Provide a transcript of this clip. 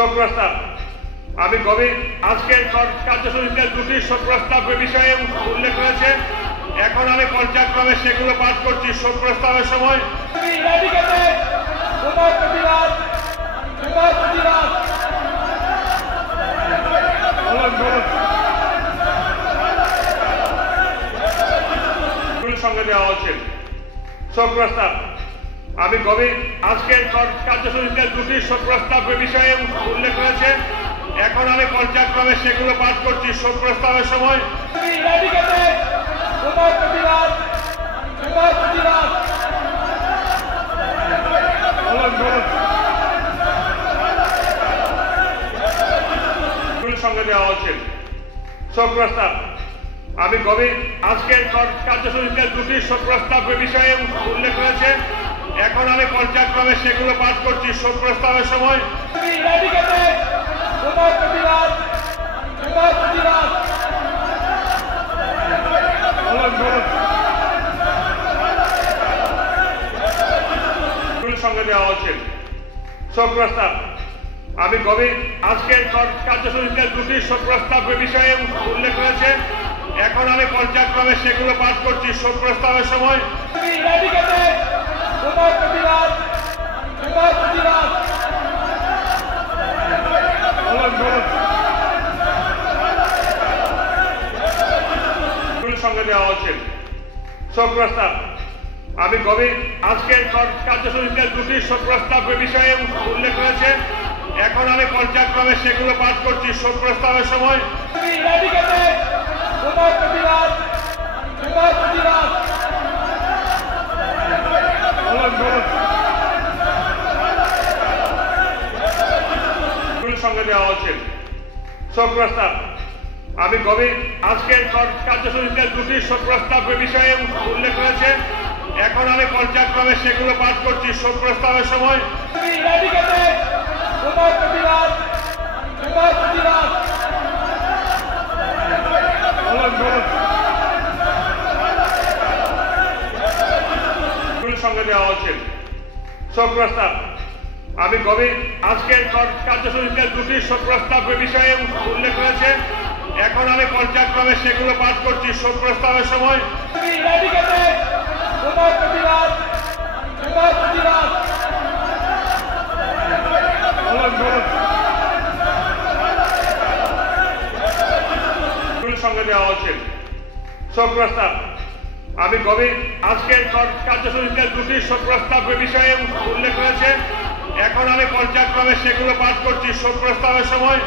শোক প্রস্তাব। আমি গভীর আজকের কার্যসূচিতে দুটি শোক প্রস্তাব বিষয়ে উল্লেখ করেছেন। এখন আমি পর্যায়ক্রমে সেগুলো পাঠ করছি। শোক প্রস্তাবের সময় সঙ্গে দেওয়া উচিত। শোক প্রস্তাব। আমি গভীর আজকের কার্যসূচিতে দুটি শোক প্রস্তাব বিষয়ে উল্লেখ করেছেন। এখন আমি পর্যায়ক্রমে সেগুলো পাঠ করছি। শোক প্রস্তাবের সময় সঙ্গে দেওয়া উচিত। শোক প্রস্তাব। আমি গভীর আজকের কার্যসূচিতে দুটি শোক প্রস্তাব বিষয়ে উল্লেখ করেছেন। এখন আমি পর্যায়ক্রমে সেগুলো পাঠ করছি। শোক প্রস্তাবের সময় সঙ্গে দেওয়া উচিত। শোক প্রস্তাব। আমি গভীর আজকের কার্যসূচিতে দুটি শোক প্রস্তাব বিষয়ে উল্লেখ করেছেন। এখন আমি পর্যায়ক্রমে সেগুলো পাঠ করছি। শোক প্রস্তাবের সময় সঙ্গে দেওয়া উচিত। শোক প্রস্তাব। আমি গভীর আজকের কার্যসূচিতে দুটি শোক প্রস্তাব বিষয়ে উল্লেখ করেছেন। এখন আমি পর্যায়ক্রমে সেগুলো পাঠ করছি। শোক প্রস্তাবের সময় সঙ্গে দেওয়া উচিত। শোক প্রস্তাব। আমি গভীর আজকের কার্যসূচিতে দুটি শোক প্রস্তাব বিষয়ে উল্লেখ করেছেন। এখন আমি পর্যায়ক্রমে সেগুলো পাঠ করছি। শোক প্রস্তাবের সময় সঙ্গে দেওয়া উচিত। শোক প্রস্তাব। আমি গভীর আজকের কার্যসূচিতে দুটি শোক প্রস্তাব বিষয়ে উল্লেখ করেছেন। এখন আমি পর্যায়ক্রমে সেগুলো পাঠ করছি। শোক প্রস্তাবের সময় সঙ্গে দেওয়া উচিত। শোক প্রস্তাব। আমি গভীর আজকের কার্যসূচিতে দুটি শোক প্রস্তাব বিষয়ে উল্লেখ করেছেন। এখন আমি পর্যায়ক্রমে সেগুলো পাঠ করছি। শোক প্রস্তাবের সময়